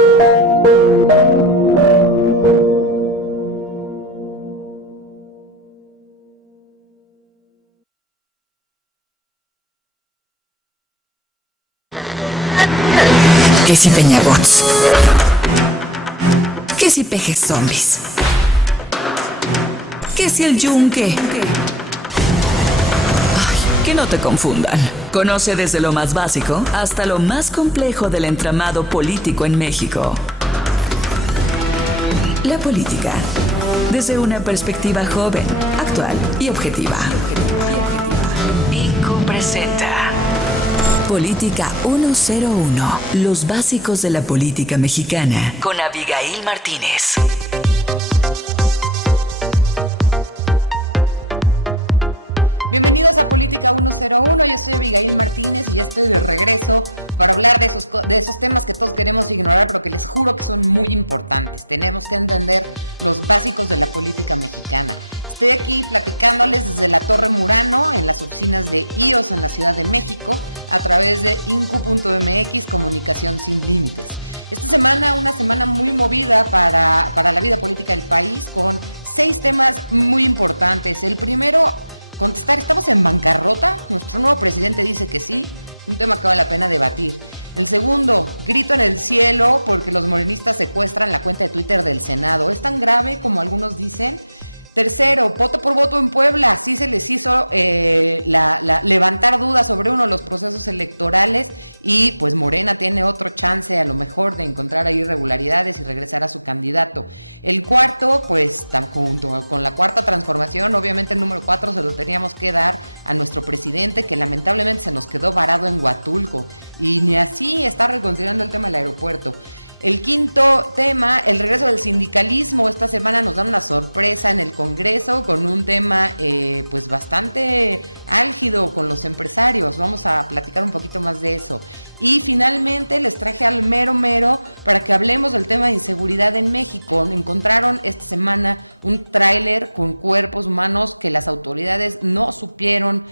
Que si Peñabots, que si pejes zombies, que si el yunque. Ay, que no te confundan. Conoce desde lo más básico hasta lo más complejo del entramado político en México. La política, desde una perspectiva joven, actual y objetiva. IQ presenta Política 101, los básicos de la política mexicana, con Abigail Martínez. Bienvenidos a Política 101, yo soy Abigail Martínez y ya estoy de regreso para hablar de esos temas que todos queremos ignorar, pero que les juro que son muy importantes. Tenemos que entender los básicos de la política mexicana. Estoy aquí platicándoles desde la Torre Murano, en las oficinas de IOS en la Ciudad de México, a través de incu.mx, Comunicación Sin Límites. Esta semana, una semana muy movida para la vida política del país, con 6 temas muy importantes. El primero, contestar, ¿estamos en bancarrota? Nuestro nuevo presidente dice que sí, un tema que vale la pena debatir. El segundo, grito en el cielo porque los morenistas secuestran la cuenta de Twitter del Senado. ¿Es tan grave como algunos dicen? Tercero, voto por voto en Puebla. Sí se les hizo levantar dudas sobre uno de los procesos electorales y pues Morena tiene otro chance a lo mejor de encontrar ahí irregularidades y regresar a su candidato. El cuarto, pues junto con la cuarta transformación, obviamente el número 4 se lo teníamos que dar a nuestro presidente, que lamentablemente se nos quedó varado en Huatulco y ni así está reconsiderando el tema del aeropuerto. El quinto tema, el regreso del sindicalismo. Esta semana nos dan una sorpresa en el Congreso con un tema pues bastante álgido con los empresarios. Vamos a platicar un poquito más de eso. Y finalmente les traje al mero para que hablemos del tema de inseguridad en México. Encontraron esta semana un tráiler con cuerpos humanos que las autoridades no supieron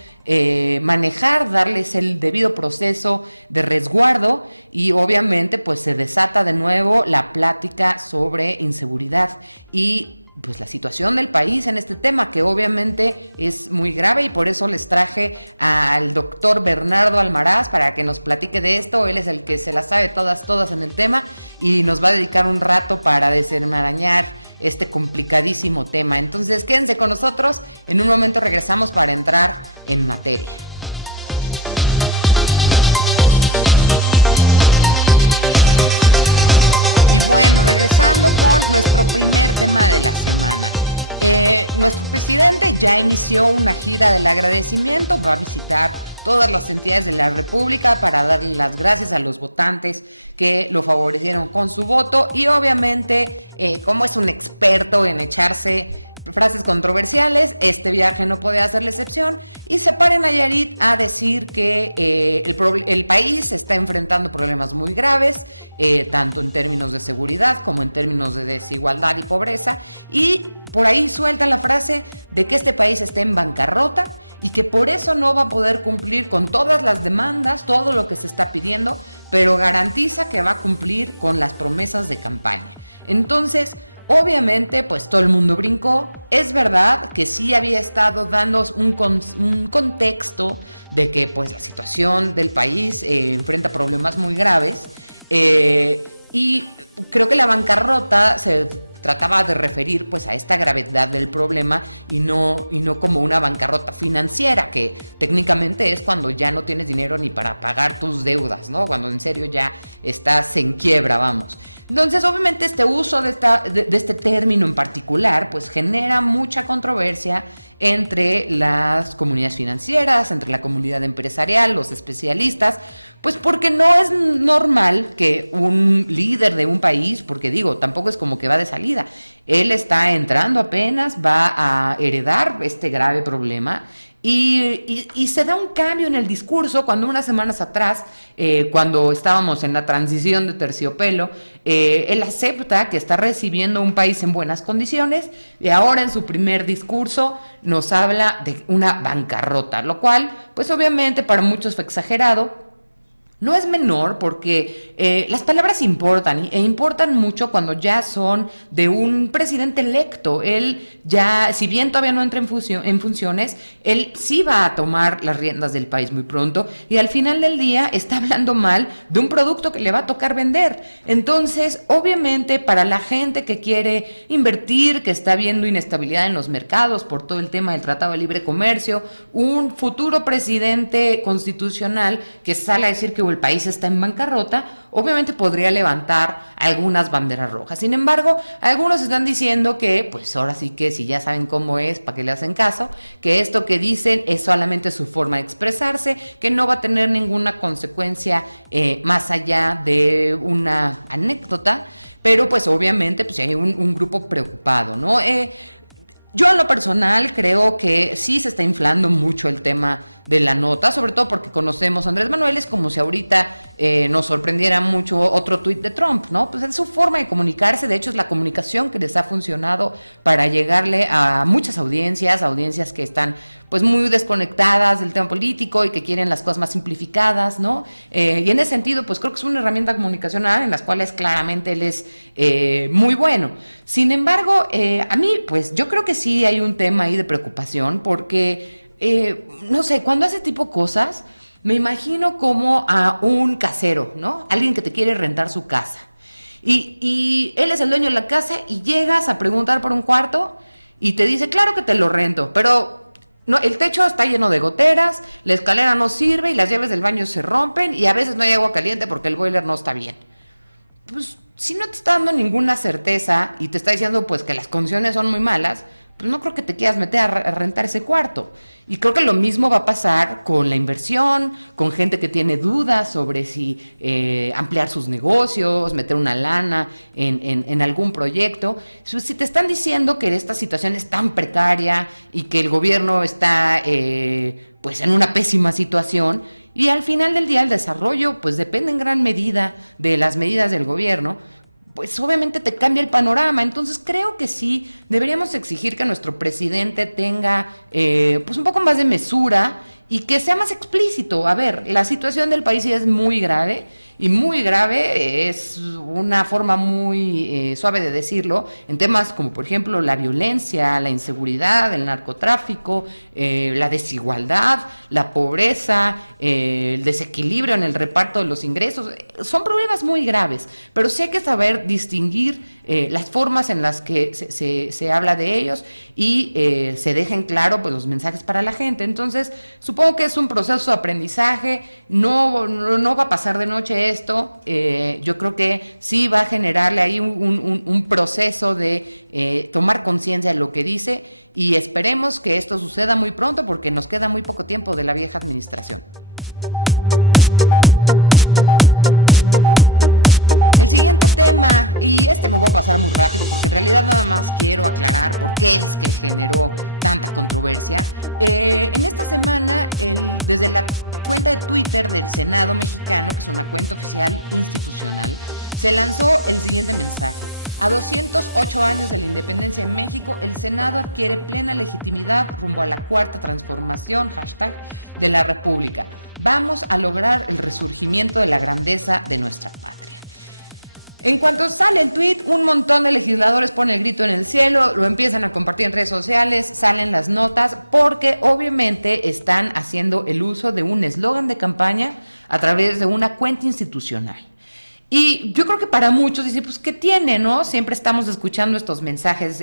manejar, darles el debido proceso de resguardo y obviamente pues se desata de nuevo la plática sobre inseguridad y pues la situación del país en este tema, que obviamente es muy grave, y por eso les traje al doctor Bernardo Almaraz para que nos platique de esto. Él es el que se las sabe todas en el tema y nos va a dedicar un rato para desenmarañar este complicadísimo tema. Entonces quédense con nosotros, en un momento regresamos para entrar en materia. Bueno, regresando con nuestro primer tema de la semana. Nuestro presidente ya inició una gira del agradecimiento, va a visitar todas las entidades de la República para darle las gracias a los votantes que lo favorecieron con su voto y obviamente, como es un experto en echarse frases controversiales, este viaje no puede hacer la excepción y se para en Nayarit a decir que el país está enfrentando problemas muy graves, tanto en términos de seguridad como en términos de desigualdad y pobreza, y por ahí suelta la frase de que este país está en bancarrota y que por eso no va a poder cumplir con todas las demandas, todo lo que se está pidiendo, pero garantiza que va a cumplir con las promesas de campaña. Entonces, obviamente, pues todo el mundo brincó. Es verdad que sí había estado dando un contexto de que pues la situación del país enfrenta problemas muy graves y creo que la bancarrota se trataba de referir pues a esta gravedad del problema y no como una bancarrota financiera, que técnicamente es cuando ya no tienes dinero ni para pagar tus deudas, ¿no? Cuando en serio ya estás en quiebra, vamos. Entonces, obviamente, este uso de este término en particular, pues genera mucha controversia entre las comunidades financieras, entre la comunidad empresarial, los especialistas, pues porque no es normal que un líder de un país, porque digo, tampoco es como que va de salida, él está entrando apenas, va a heredar este grave problema. Y se da un cambio en el discurso cuando unas semanas atrás, cuando estábamos en la transición de terciopelo, él acepta que está recibiendo un país en buenas condiciones y ahora en su primer discurso nos habla de una bancarrota, lo cual pues obviamente para muchos fue exagerado. No es menor porque las palabras importan e importan mucho cuando ya son de un presidente electo. Él ya, si bien todavía no entra en funciones, él sí va a tomar las riendas del país muy pronto y al final del día está hablando mal de un producto que le va a tocar vender. Entonces, obviamente, para la gente que quiere invertir, que está viendo inestabilidad en los mercados por todo el tema del Tratado de Libre Comercio, un futuro presidente constitucional que sale a decir que el país está en bancarrota, obviamente podría levantar algunas banderas rojas. Sin embargo, algunos están diciendo que, pues ahora sí que si ya saben cómo es, ¿para qué le hacen caso? Que esto que dicen es solamente su forma de expresarse, que no va a tener ninguna consecuencia más allá de una anécdota, pero pues obviamente pues hay un grupo preocupado, ¿no? Yo en lo personal creo que sí se está inflando mucho el tema de la nota, sobre todo porque conocemos a Andrés Manuel, es como si ahorita nos sorprendiera mucho otro tuit de Trump, ¿no? Pues es su forma de comunicarse, de hecho es la comunicación que les ha funcionado para llegarle a muchas audiencias que están pues muy desconectadas del tema político y que quieren las cosas más simplificadas, ¿no? Y en ese sentido, pues creo que es una herramienta comunicacional en las cuales claramente él es muy bueno. Sin embargo, a mí, pues yo creo que sí hay un tema ahí de preocupación porque no sé, cuando hace tipo cosas, me imagino como a un casero, ¿no? Alguien que te quiere rentar su casa. Y él es el dueño de la casa y llegas a preguntar por un cuarto y te dice, claro que te lo rento, pero no, el techo está lleno de goteras, la escalera no sirve y las llaves del baño se rompen y a veces no hay agua caliente porque el boiler no está bien. Pues si no te está dando ninguna certeza y te está diciendo pues que las condiciones son muy malas, pues no creo que te quieras meter a rentar ese cuarto. Y creo que lo mismo va a pasar con la inversión, con gente que tiene dudas sobre si ampliar sus negocios, meter una lana en algún proyecto. Si te están diciendo que esta situación es tan precaria y que el gobierno está pues en una pésima situación, y al final del día el desarrollo pues depende en gran medida de las medidas del gobierno, pues obviamente te cambia el panorama. Entonces creo que sí deberíamos exigir que nuestro presidente tenga pues un poco más de mesura y que sea más explícito. A ver, la situación del país es muy grave, y muy grave es una forma muy suave de decirlo, en temas como por ejemplo la violencia, la inseguridad, el narcotráfico, la desigualdad, la pobreza, el desequilibrio en el reparto de los ingresos. Son problemas muy graves, pero sí hay que saber distinguir las formas en las que se habla de ellos y se dejen claro pues los mensajes para la gente. Entonces supongo que es un proceso de aprendizaje, no va a pasar de noche esto. Yo creo que sí va a generarle ahí un proceso de tomar conciencia de lo que dice, y esperemos que esto suceda muy pronto porque nos queda muy poco tiempo de la vieja administración. El siguiente tema, y me voy a pasar muy rápido porque en realidad nada más quiero aclarar por qué es que generó tanta controversia. En esta semana, desde la cuenta de Twitter del Senado mexicano, que es una cuenta oficial institucional, se lanzó el siguiente mensaje: a 208 años de la independencia de México, el Senado adquiere plena legitimidad rumbo a la cuarta transformación, # de la República. Vamos a lograr el resurgimiento de la grandeza de nuestra patria. En cuanto sale el tuit, un montón de legisladores ponen el grito en el cielo, lo empiezan a compartir en redes sociales, salen las notas, porque obviamente están haciendo el uso de un eslogan de campaña a través de una cuenta institucional. Y yo creo que para muchos dicen, pues, ¿qué tiene, no? Siempre estamos escuchando estos mensajes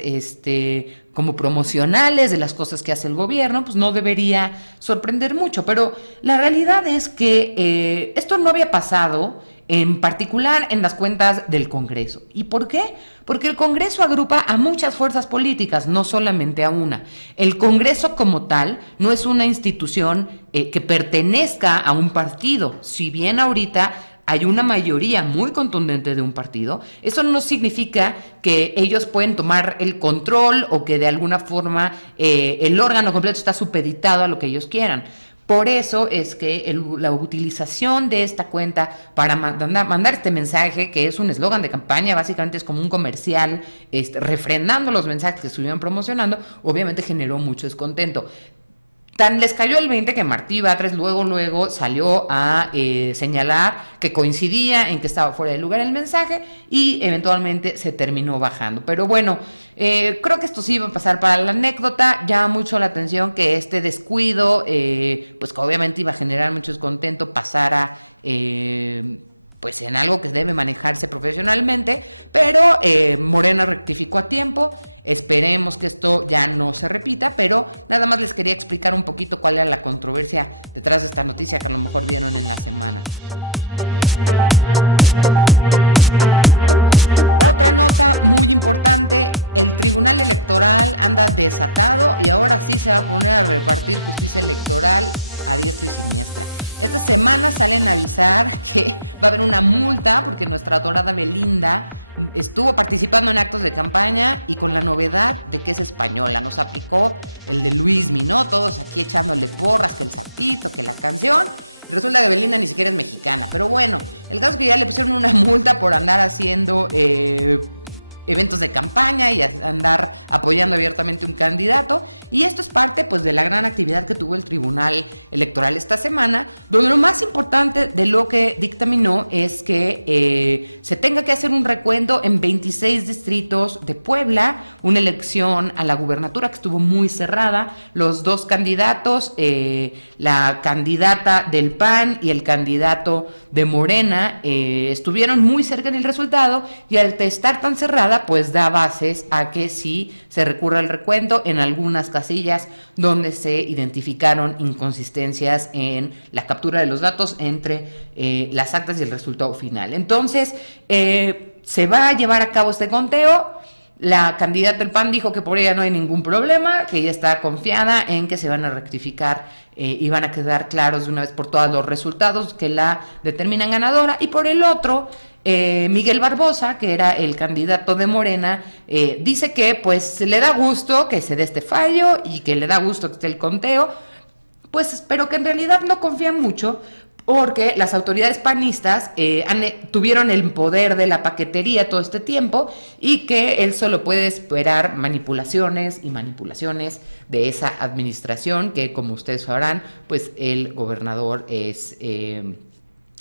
como promocionales de las cosas que hace el gobierno, pues no debería sorprender mucho. Pero la realidad es que esto no había pasado, en particular en las cuentas del Congreso. ¿Y por qué? Porque el Congreso agrupa a muchas fuerzas políticas, no solamente a una. El Congreso como tal no es una institución que pertenezca a un partido. Si bien ahorita hay una mayoría muy contundente de un partido, eso no significa que ellos pueden tomar el control o que de alguna forma el órgano completo está supeditado a lo que ellos quieran. Por eso es que la utilización de esta cuenta para mandar este mensaje, que es un eslogan de campaña, básicamente es como un comercial, refrendando los mensajes que estuvieron promocionando, obviamente generó mucho descontento. Tan les cayó el 20 que Martí Batres luego salió a señalar que coincidía en que estaba fuera de lugar el mensaje y eventualmente se terminó bajando. Pero bueno, creo que esto sí va a pasar para la anécdota. Llama mucho la atención que este descuido, pues que obviamente iba a generar mucho descontento, pasara pues en algo que debe manejarse profesionalmente, pero Morena rectificó a tiempo. Esperemos que esto ya no se repita, pero nada más les quería explicar un poquito cuál era la controversia detrás de esta noticia que a lo mejor vieron en la semana. Otra nota muy importante, el Tribunal Electoral anda desatado y ahora sí se va a poner a repartir justicia electoral a diestra y siniestra. Esta semana salen a avisar que va a haber una multa porque nuestra adorada Belinda estuvo participando en actos de campaña y con la novedad de que es española. Nos aplicó el de Luismi, ¿no? Todos aquí echándole porras, que el sapito, que la canción. Resulta que Belinda ni siquiera es mexicana. Pero bueno, el caso es que ya le pusieron una multa por andar haciendo eventos de campaña y andar apoyando abiertamente un candidato, y esto es parte pues de la gran actividad que tuvo el Tribunal Electoral esta semana, donde lo más importante de lo que dictaminó es que se tenga que hacer un recuento en 26 distritos de Puebla, una elección a la gubernatura que estuvo muy cerrada. Los dos candidatos, la candidata del PAN y el candidato de Morena, estuvieron muy cerca en el resultado, y al estar tan cerrada pues da bases a que sí se recurra al recuento en algunas casillas donde se identificaron inconsistencias en la captura de los datos entre las actas y el resultado final. Entonces se va a llevar a cabo este conteo. La candidata del PAN dijo que por ella no hay ningún problema, que ella está confiada en que se van a rectificar y van a quedar claros de una vez por todas los resultados que la determinan ganadora. Y por el otro, Miguel Barbosa, que era el candidato de Morena, dice que pues le da gusto que se dé este fallo y que le da gusto que esté el conteo, pues, pero que en realidad no confía mucho, porque las autoridades panistas tuvieron el poder de la paquetería todo este tiempo, y que él solo puede esperar manipulaciones de esa administración, que como ustedes sabrán, pues el gobernador es...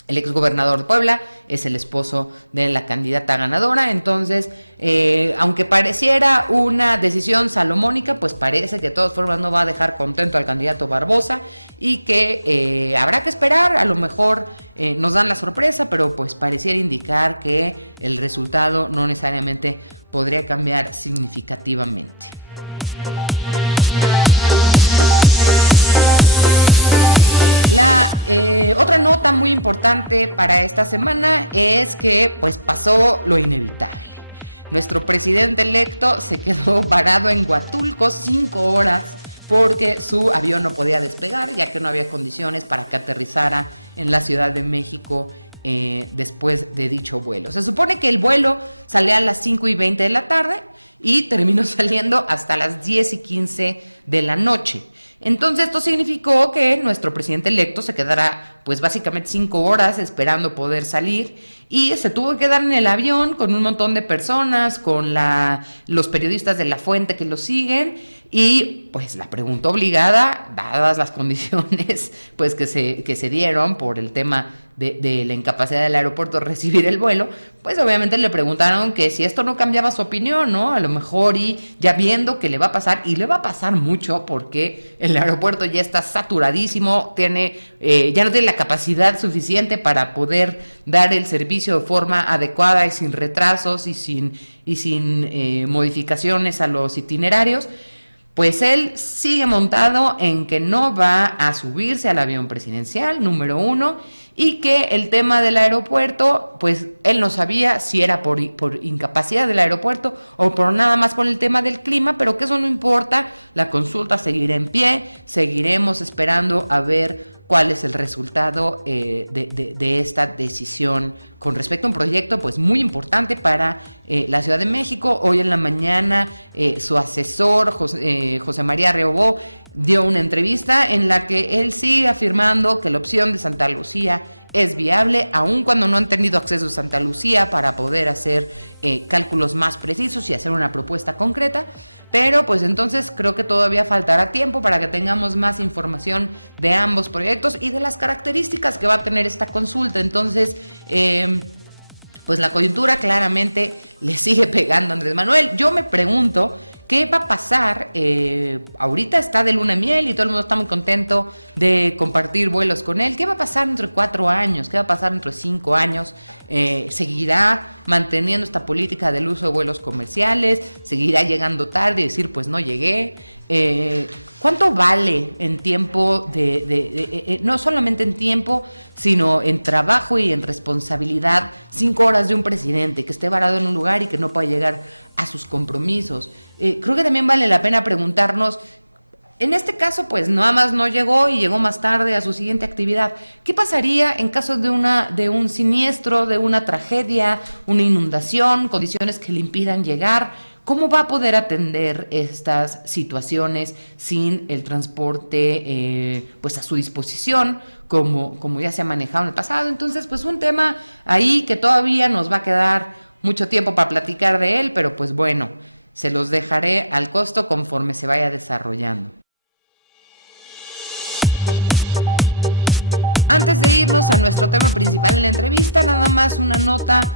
el exgobernador de Puebla es el esposo de la candidata ganadora. Entonces, aunque pareciera una decisión salomónica, pues parece que de todas formas no va a dejar contento al candidato Barbosa, y que habrá que esperar. A lo mejor nos dan la sorpresa, pero pues pareciera indicar que el resultado no necesariamente podría cambiar significativamente. La otra nota muy importante para esta semana es que pues pasó lo inevitable. Nuestro presidente electo se quedó varado en Huatulco 5 horas porque su avión no podía despegar, ya que no había condiciones para que aterrizara en la Ciudad de México después de dicho vuelo. Se supone que el vuelo salía a las 5:20 de la tarde y terminó saliendo hasta las 10:15 de la noche. Entonces esto significó que nuestro presidente electo se quedara pues básicamente 5 horas esperando poder salir, y se tuvo que quedar en el avión con un montón de personas, con los periodistas de La Fuente que lo siguen, y pues la pregunta obligada, dadas las condiciones pues que se dieron por el tema de la incapacidad del aeropuerto de recibir el vuelo, pues obviamente le preguntaron que si esto no cambiaba su opinión, ¿no? A lo mejor, y ya viendo que le va a pasar, y le va a pasar mucho porque el aeropuerto ya está saturadísimo, ya no tiene la capacidad suficiente para poder dar el servicio de forma adecuada y sin retrasos y sin modificaciones a los itinerarios. Pues él sigue montado en que no va a subirse al avión presidencial, número 1, y que el tema del aeropuerto, pues él no sabía si era por incapacidad del aeropuerto o por nada más por el tema del clima, pero que eso no importa, la consulta seguirá en pie, seguiremos esperando a ver cuál es el resultado de esta decisión con respecto a un proyecto pues muy importante para la Ciudad de México. Hoy en la mañana su asesor José María Reobó dio una entrevista en la que él sigue afirmando que la opción de Santa Lucía es viable, aun cuando no han tenido acceso a Santa Lucía para poder hacer cálculos más precisos y hacer una propuesta concreta, Pero pues entonces creo que todavía faltará tiempo para que tengamos más información de ambos proyectos y de las características que va a tener esta consulta. Entonces, pues la coyuntura claramente le sigue pegando a Andrés Manuel. Yo me pregunto qué va a pasar. Ahorita está de luna de miel y todo el mundo está muy contento de compartir vuelos con él. ¿Qué va a pasar dentro de 4 años? ¿Qué va a pasar dentro de 5 años? ¿Seguirá manteniendo esta política del uso de vuelos comerciales? ¿Seguirá llegando tarde y decir, pues no llegué? ¿Cuánto vale en tiempo no solamente en tiempo, sino en trabajo y en responsabilidad, 5 horas de un presidente que esté varado en un lugar y que no pueda llegar a sus compromisos? Creo que también vale la pena preguntarnos, en este caso, pues nada más no llegó y llegó más tarde a su siguiente actividad. ¿Qué pasaría en caso de un siniestro, de una tragedia, una inundación, condiciones que le impidan llegar? ¿Cómo va a poder atender estas situaciones sin el transporte pues a su disposición, como ya se ha manejado en el pasado? Entonces, pues un tema ahí que todavía nos va a quedar mucho tiempo para platicar de él, pero pues bueno, se los dejaré al costo conforme se vaya desarrollando. Antes de irnos a nuestro tema principal en la entrevista, nada más una nota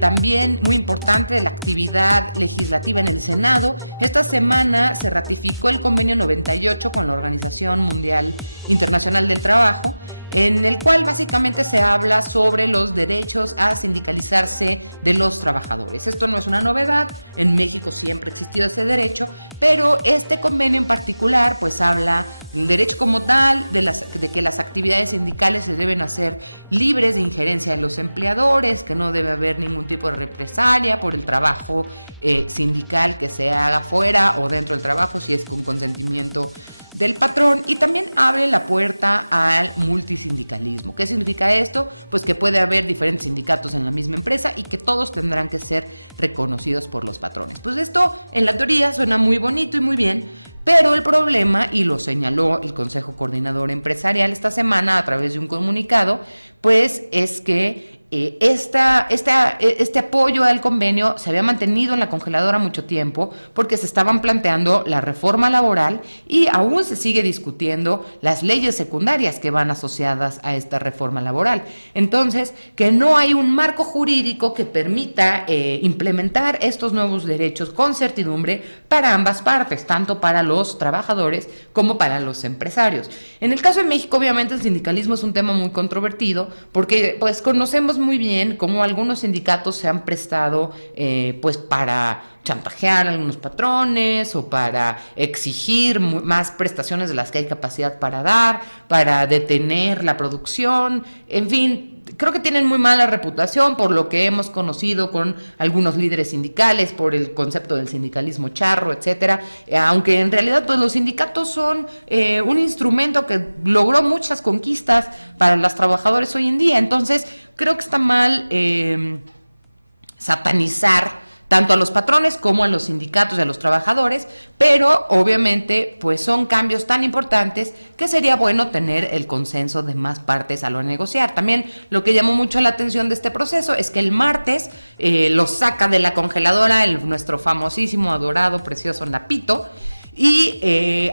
también muy importante de la actividad legislativa en el Senado. Esta semana se ratificó el convenio 98 con la Organización Mundial Internacional del Trabajo, en el cual básicamente se habla sobre los derechos a sindicalizarse de los trabajadores. Esto no es una novedad, en México siempre existió ese derecho, pero este convenio en particular pues habla del derecho como tal, de que las actividades sindicales se deben hacer libres de injerencia de los empleadores, que no debe haber ningún tipo de represalia por el trabajo sindical que se haga fuera o dentro del trabajo, si es con consentimiento del patrón, y también abre la puerta al multisindicalismo. ¿Qué significa esto? Pues que puede haber diferentes sindicatos en la misma empresa y que todos tendrán que ser reconocidos por los patrones. Pues esto en la teoría suena muy bonito y muy bien, pero el problema, y lo señaló el Consejo Coordinador Empresarial esta semana a través de un comunicado, pues es que este apoyo al convenio se había mantenido en la congeladora mucho tiempo porque se estaban planteando la reforma laboral y aún se sigue discutiendo las leyes secundarias que van asociadas a esta reforma laboral. Entonces, que no hay un marco jurídico que permita implementar estos nuevos derechos con certidumbre para ambas partes, tanto para los trabajadores como para los empresarios. En el caso de México, obviamente, el sindicalismo es un tema muy controvertido porque pues conocemos muy bien cómo algunos sindicatos se han prestado pues para chantajear a algunos patrones o para exigir más prestaciones de las que hay capacidad para dar, para detener la producción, en fin. Creo que tienen muy mala reputación por lo que hemos conocido con algunos líderes sindicales, por el concepto del sindicalismo charro, etcétera. Aunque en realidad pues los sindicatos son un instrumento que logró muchas conquistas para los trabajadores hoy en día. Entonces creo que está mal satanizar tanto a los patrones como a los sindicatos y a los trabajadores, pero obviamente pues son cambios tan importantes que sería bueno tener el consenso de más partes a lo negociar. También lo que llamó mucho la atención de este proceso es que el martes lo saca de la congeladora nuestro famosísimo, adorado, precioso Napito, y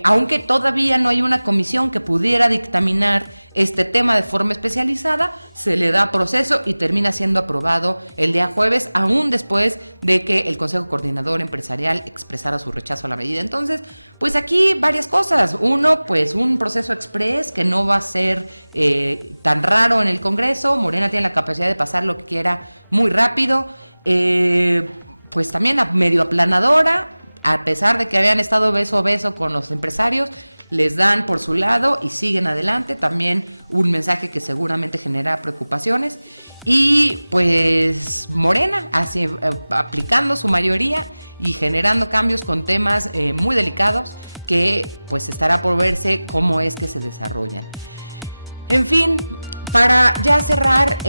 aunque todavía no hay una comisión que pudiera dictaminar este tema de forma especializada, se le da proceso y termina siendo aprobado el día jueves, aún después de que el Consejo Coordinador Empresarial expresara su rechazo a la medida. Entonces, pues aquí varias cosas. Uno, pues un proceso express que no va a ser tan raro en el Congreso. Morena tiene la capacidad de pasar lo que quiera muy rápido. Pues también medio aplanadora, a pesar de que habían estado beso a beso con los empresarios, les dan por su lado y siguen adelante. También un mensaje que seguramente genera preocupaciones. Y pues Morena así, aplicando su mayoría y generando cambios con temas muy delicados que pues estará por verse cómo es que se desarrollan. En fin, para ya cerrar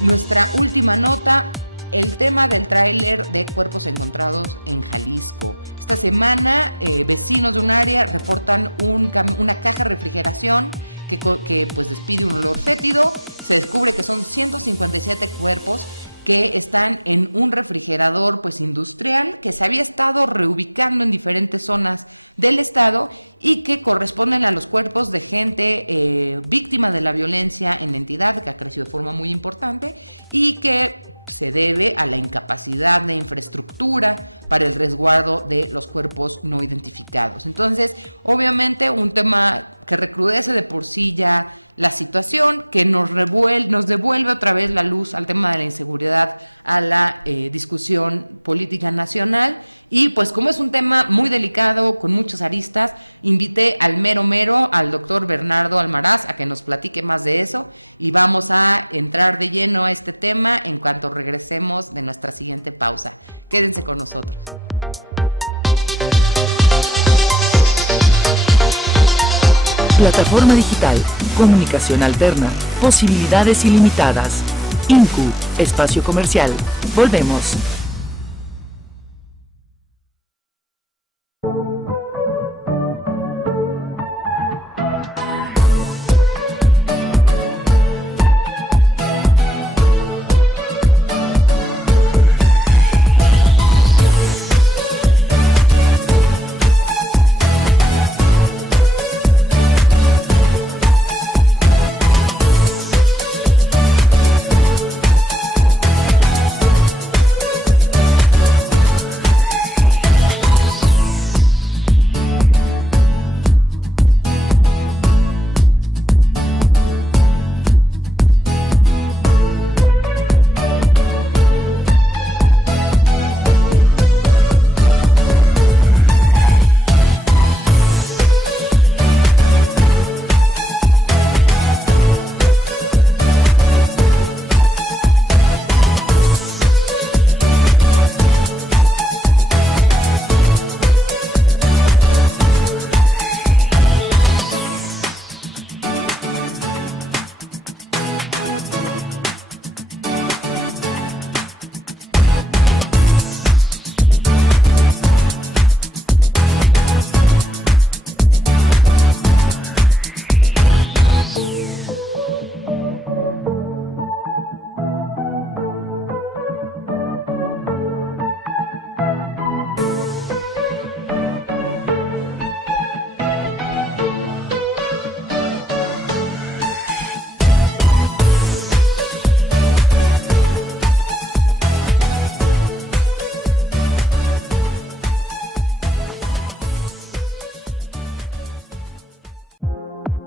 nuestra última nota, el tema del tráiler de cuerpos encontrados en Jalisco. Esta semana, vecinos de un área reportan una caja de refrigeración que pues despide un olor fétido. Se descubre que son 157 cuerpos que están en un refrigerador pues industrial que se había estado reubicando en diferentes zonas del estado y que corresponden a los cuerpos de gente víctima de la violencia en la entidad, que ha crecido de forma muy importante y que se debe a la incapacidad de infraestructura para el resguardo de los cuerpos no identificados. Entonces, obviamente, un tema que recrudece de por sí ya la situación, que nos devuelve otra vez la luz al tema de la inseguridad, a la discusión política nacional. Y pues como es un tema muy delicado, con muchas aristas, invité al mero, al doctor Bernardo Almaraz, a que nos platique más de eso. Y vamos a entrar de lleno a este tema en cuanto regresemos de nuestra siguiente pausa. Quédense con nosotros. Plataforma digital, comunicación alterna, posibilidades ilimitadas. INCU, espacio comercial. Volvemos.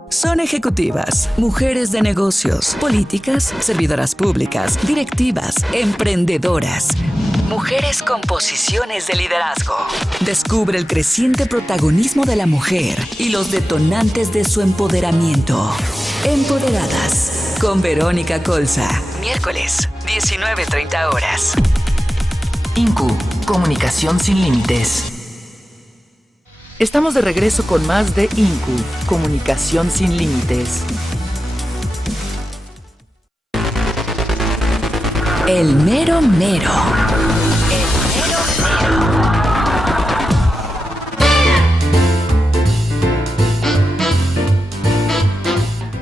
Son ejecutivas, mujeres de negocios, políticas, servidoras públicas, directivas, emprendedoras. Mujeres con posiciones de liderazgo. Descubre el creciente protagonismo de la mujer y los detonantes de su empoderamiento. Empoderadas, con Verónica Colza. Miércoles, 19:30 horas. INCU, Comunicación sin Límites. Estamos de regreso con más de INCU, Comunicación sin Límites. El mero mero.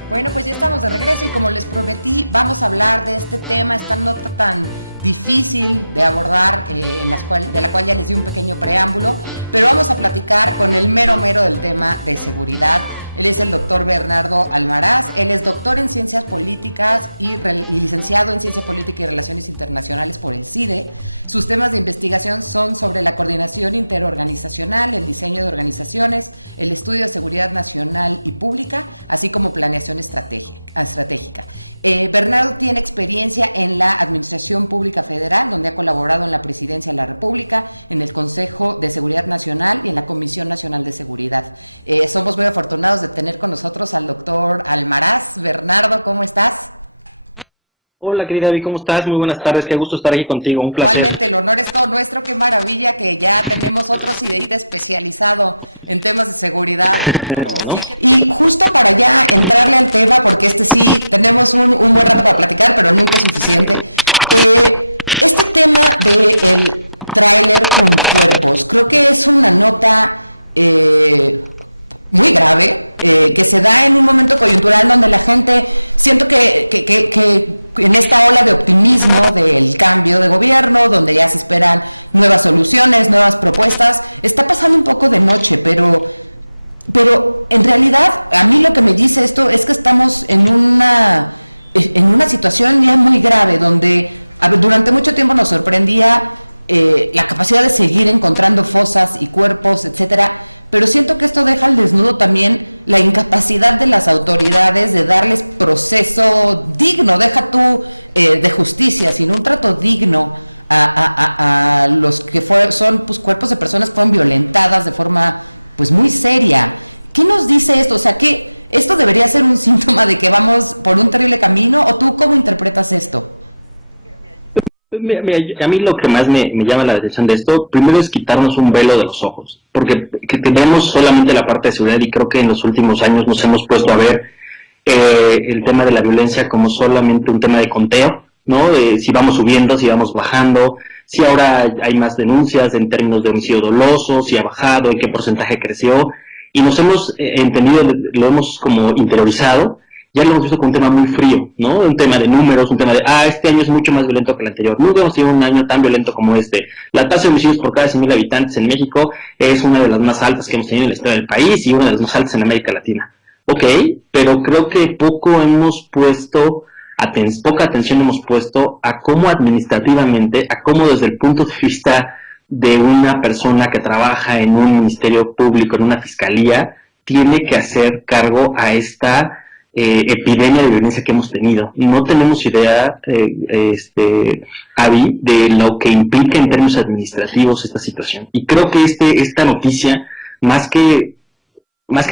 Bueno, pues ya estamos de regreso y como les prometí, vamos a hablar de este tema, esta nota tan difícil de abordar, de la cual ya les di un pequeño preámbulo, pero vamos a platicar con el mero mero del tema de seguridad. Él es el doctor Bernardo Almaraz, él es doctor en Ciencias Políticas y licenciado en Ciencia Política y Relaciones Internacionales por el CIDE. Sus temas de investigación son sobre la coordinación interorganizacional, el diseño de organizaciones, el estudio de seguridad nacional y pública, así como planeación estratégica. Bernardo tiene experiencia en la Administración Pública Federal, donde ha colaborado en la Presidencia de la República, en el Consejo de Seguridad Nacional y en la Comisión Nacional de Seguridad. Somos muy afortunados de tener con nosotros al doctor Almaraz. Bernardo, ¿cómo estás? Hola, querida David, ¿cómo estás? Muy buenas tardes, qué gusto estar aquí contigo, un placer. Igualmente, el honor es todo nuestro, qué maravilla que ya tenemos otro CIDEíta especializado en temas de seguridad. ¿No? Y justo para ya entrarle al tema, porque sí, tenemos un buen rato para platicar, pero nunca es suficiente. Este tema del tráiler con cuerpos, creo que es una nota muy grave, que se da en un momento coyuntural donde la gente, siento que en esta ola de optimismo del cambio de gobierno, donde ya se esperan nuevas soluciones, nuevas propuestas, está pasando un poco de noche, pero en realidad a mí lo que me dice esto es que estamos en una situación ya muy grave, donde durante mucho tiempo nos sorprendía la capacidad de seguir encontrando fosas y cuerpos, etcétera, pero siento que esto deja al desnudo también la incapacidad de las autoridades de darles proceso digno, deja tú de justicia, sino un trato digno a los que son pues, cuerpos de personas que fueron violentadas de forma pues muy seria. ¿Qué nos dice esto? O sea, ¿que esto debería ser un síntoma de que vamos por un terrible camino? ¿O tú cómo interpretas esto? Mira, a mí lo que más me llama la atención de esto, primero es quitarnos un velo de los ojos, porque que tenemos solamente la parte de seguridad y creo que en los últimos años nos hemos puesto a ver el tema de la violencia como solamente un tema de conteo, ¿no? De si vamos subiendo, si vamos bajando, si ahora hay más denuncias en términos de homicidio doloso, si ha bajado, en qué porcentaje creció, y nos hemos entendido, lo hemos como interiorizado. Ya lo hemos visto como un tema muy frío, ¿no? Un tema de números, un tema de, este año es mucho más violento que el anterior. Nunca hemos tenido un año tan violento como este. La tasa de homicidios por cada 100,000 habitantes en México es una de las más altas que hemos tenido en la historia del país y una de las más altas en América Latina. Ok, pero creo que poca atención hemos puesto a cómo administrativamente, a cómo desde el punto de vista de una persona que trabaja en un ministerio público, en una fiscalía, tiene que hacer cargo a esta epidemia de violencia que hemos tenido. No tenemos idea, Avi, de lo que implica en términos administrativos esta situación. Y creo que esta noticia, más que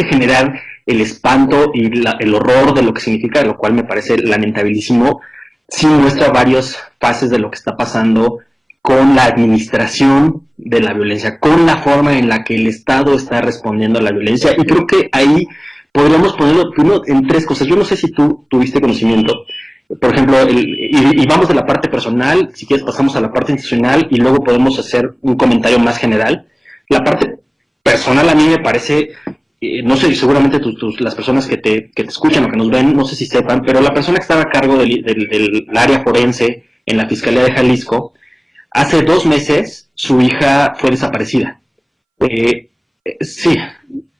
generar el espanto y el horror de lo que significa, lo cual me parece lamentabilísimo, sí muestra varias fases de lo que está pasando con la administración de la violencia, con la forma en la que el Estado está respondiendo a la violencia. Y creo que ahí podríamos ponerlo primero en tres cosas. Yo no sé si tú tuviste conocimiento, por ejemplo, y vamos de la parte personal, si quieres pasamos a la parte institucional y luego podemos hacer un comentario más general. La parte personal a mí me parece, no sé, seguramente las personas que te escuchan o que nos ven, no sé si sepan, pero la persona que estaba a cargo del área forense en la Fiscalía de Jalisco, hace 2 meses su hija fue desaparecida. Sí,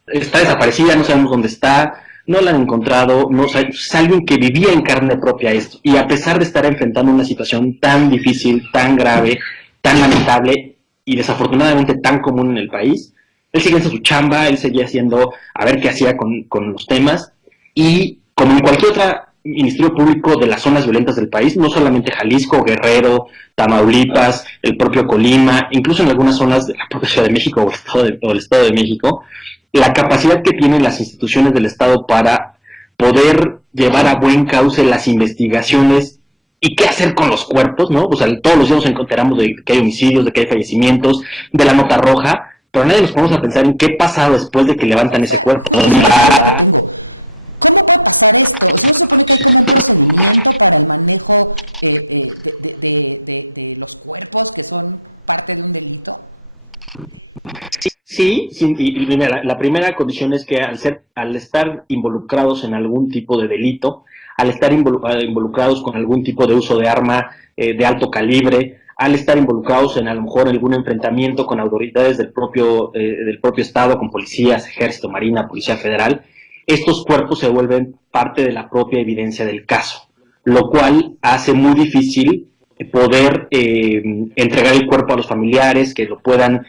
está desaparecida, no sabemos dónde está, no la han encontrado, es alguien que vivía en carne propia esto, y a pesar de estar enfrentando una situación tan difícil, tan grave, tan lamentable, y desafortunadamente tan común en el país, él sigue haciendo su chamba, él seguía haciendo, a ver qué hacía con los temas, y como en cualquier otro ministerio público de las zonas violentas del país, no solamente Jalisco, Guerrero, Tamaulipas, el propio Colima, incluso en algunas zonas de la propia Ciudad de México o el Estado de México, la capacidad que tienen las instituciones del Estado para poder llevar a buen cauce las investigaciones y qué hacer con los cuerpos, ¿no? O sea, todos los días nos encontramos de que hay homicidios, de que hay fallecimientos, de la nota roja, pero nadie nos ponemos a pensar en qué pasa después de que levantan ese cuerpo. ¿Cómo puede pasar esto? O sea, ¿se supone que hay como un procedimiento para el manejo de los cuerpos que son parte de un delito? Sí, y mira, la primera condición es que al estar involucrados en algún tipo de delito, al estar involucrados con algún tipo de uso de arma de alto calibre, al estar involucrados en a lo mejor algún enfrentamiento con autoridades del propio Estado, con policías, ejército, marina, policía federal, estos cuerpos se vuelven parte de la propia evidencia del caso, lo cual hace muy difícil poder entregar el cuerpo a los familiares, que lo puedan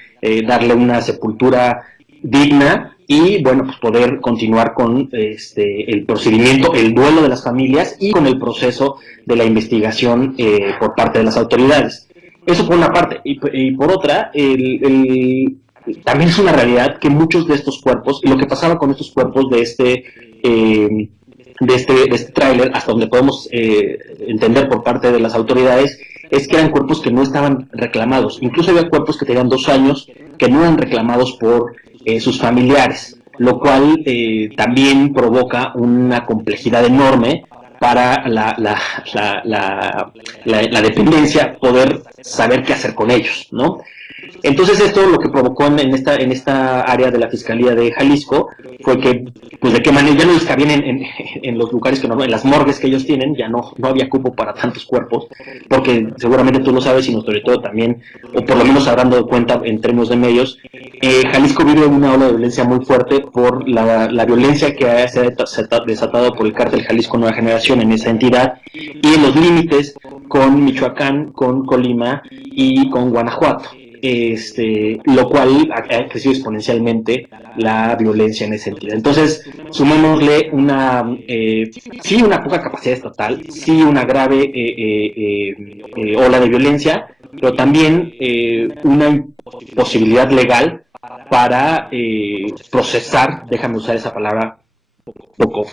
darle una sepultura digna y, bueno, pues poder continuar con el procedimiento, el duelo de las familias y con el proceso de la investigación por parte de las autoridades. Eso por una parte. Y por otra, también es una realidad que muchos de estos cuerpos, y lo que pasaba con estos cuerpos de este tráiler, hasta donde podemos entender por parte de las autoridades, es que eran cuerpos que no estaban reclamados. Incluso había cuerpos que tenían 2 años que no eran reclamados por sus familiares, lo cual también provoca una complejidad enorme para la dependencia poder saber qué hacer con ellos, ¿no? Entonces esto lo que provocó en esta área de la Fiscalía de Jalisco fue que, pues de qué manera ya no les cabían en los lugares que no, en las morgues que ellos tienen, ya no había cupo para tantos cuerpos, porque seguramente tú lo sabes y sobre todo también, o por lo menos habrán dado cuenta en términos de medios, Jalisco vive una ola de violencia muy fuerte por la violencia que se ha desatado por el cártel Jalisco Nueva Generación en esa entidad y en los límites con Michoacán, con Colima y con Guanajuato. Lo cual ha crecido exponencialmente la violencia en esa entidad. Entonces, sumémosle una poca capacidad estatal, sí una grave ola de violencia, pero también una imposibilidad legal para procesar, déjame usar esa palabra un poco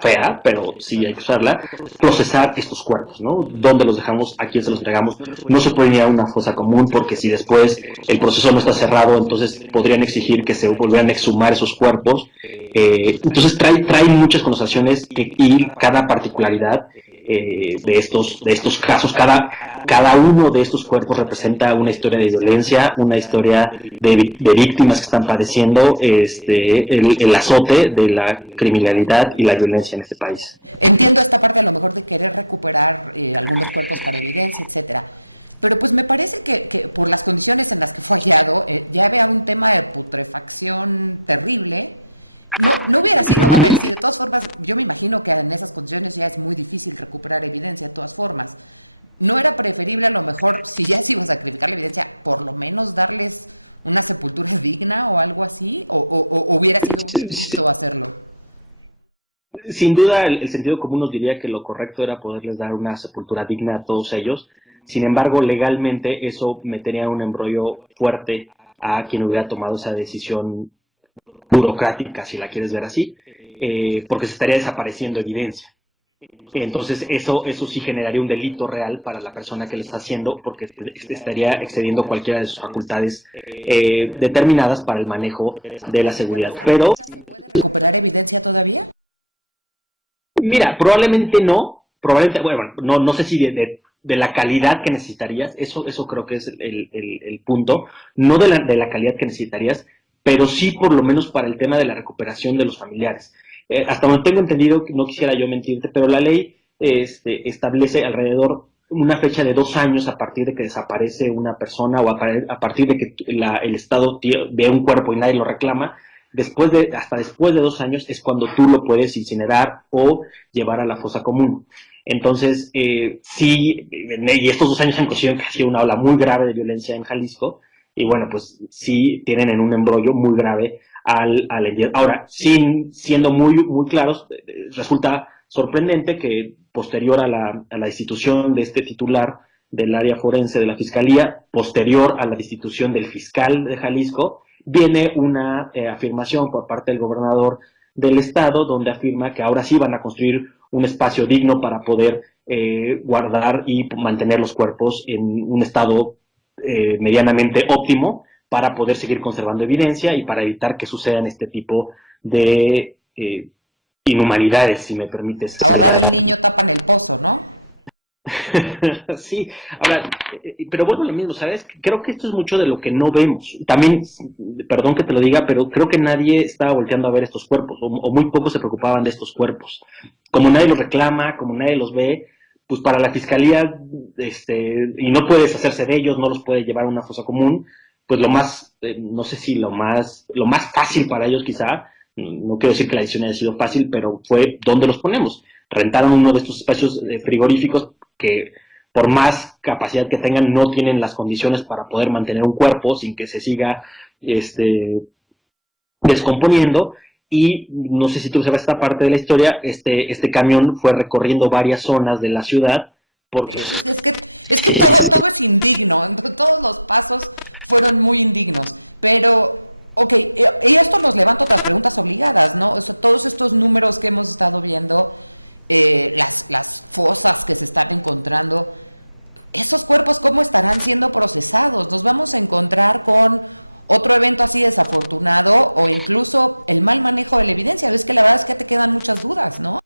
fea, pero sí hay que usarla, procesar estos cuerpos, ¿no? ¿Dónde los dejamos? ¿A quién se los entregamos? No se pueden ir a una fosa común porque si después el proceso no está cerrado, entonces podrían exigir que se volvieran a exhumar esos cuerpos. Entonces trae muchas connotaciones y cada particularidad de estos casos, cada uno de estos cuerpos representa una historia de violencia, una historia de víctimas que están padeciendo el azote de la criminalidad y la violencia en este país. Entiendo esta parte a lo mejor de querer recuperar algunos cuerpos para evidencia, etcétera. Pero pues me parece que por las condiciones en las que fue hallado, ya había un tema de putrefacción terrible. No hubiera sido, a ver, si de todas formas, yo me imagino que en esas condiciones ya es muy difícil recuperar evidencia de todas formas. ¿No era preferible a lo mejor, si ya se iba a sacrificar la evidencia, por lo menos darles una sepultura digna o algo así? ¿O hubiera sido un delito hacerlo? Sin duda, el sentido común nos diría que lo correcto era poderles dar una sepultura digna a todos ellos. Sin embargo, legalmente eso metería un embrollo fuerte a quien hubiera tomado esa decisión burocrática, si la quieres ver así, porque se estaría desapareciendo evidencia. Entonces eso sí generaría un delito real para la persona que lo está haciendo, porque estaría excediendo cualquiera de sus facultades determinadas para el manejo de la seguridad. Pero ¿Se puede recuperar evidencia todavía? Mira, bueno, no sé si de la calidad que necesitarías, eso creo que es el punto, no de la calidad que necesitarías, pero sí por lo menos para el tema de la recuperación de los familiares. Hasta donde tengo entendido, no quisiera yo mentirte, pero la ley establece alrededor una fecha de 2 años a partir de que desaparece una persona o a partir de que el Estado ve un cuerpo y nadie lo reclama. Hasta después de 2 años es cuando tú lo puedes incinerar o llevar a la fosa común. Entonces, sí, y estos 2 años han coincidido que ha sido una ola muy grave de violencia en Jalisco, y bueno, pues sí tienen en un embrollo muy grave al ahora, siendo muy, muy claros, resulta sorprendente que posterior a la destitución de este titular del área forense de la Fiscalía, posterior a la destitución del fiscal de Jalisco, viene una afirmación por parte del gobernador del estado, donde afirma que ahora sí van a construir un espacio digno para poder guardar y mantener los cuerpos en un estado medianamente óptimo para poder seguir conservando evidencia y para evitar que sucedan este tipo de inhumanidades, si me permites. Ahogado el niño tapan el pozo, ¿no? Sí, ahora, pero bueno, lo mismo, ¿sabes? Creo que esto es mucho de lo que no vemos. También, perdón que te lo diga, pero creo que nadie estaba volteando a ver estos cuerpos, o muy pocos se preocupaban de estos cuerpos. Como nadie los reclama, como nadie los ve, pues para la fiscalía, y no puede deshacerse de ellos, no los puede llevar a una fosa común, pues lo más, no sé si lo más fácil para ellos quizá, no quiero decir que la decisión haya sido fácil, pero fue ¿dónde los ponemos? Rentaron uno de estos espacios frigoríficos que por más capacidad que tengan no tienen las condiciones para poder mantener un cuerpo sin que se siga descomponiendo. Y no sé si tú sabes esta parte de la historia, este camión fue recorriendo varias zonas de la ciudad. Porque... Es que todo es indigno, todos los pasos fueron muy indignos, pero, ok, y esto nos levanta otras preguntas obligadas, ¿no? O sea, todos estos números que hemos estado viendo, las fosas que se están encontrando, esos cuerpos, ¿cómo estarán siendo procesados? Nos vamos a encontrar con otro evento así desafortunado o incluso el mal manejo de la evidencia. Ves que la verdad es que te quedan muchas dudas, ¿no?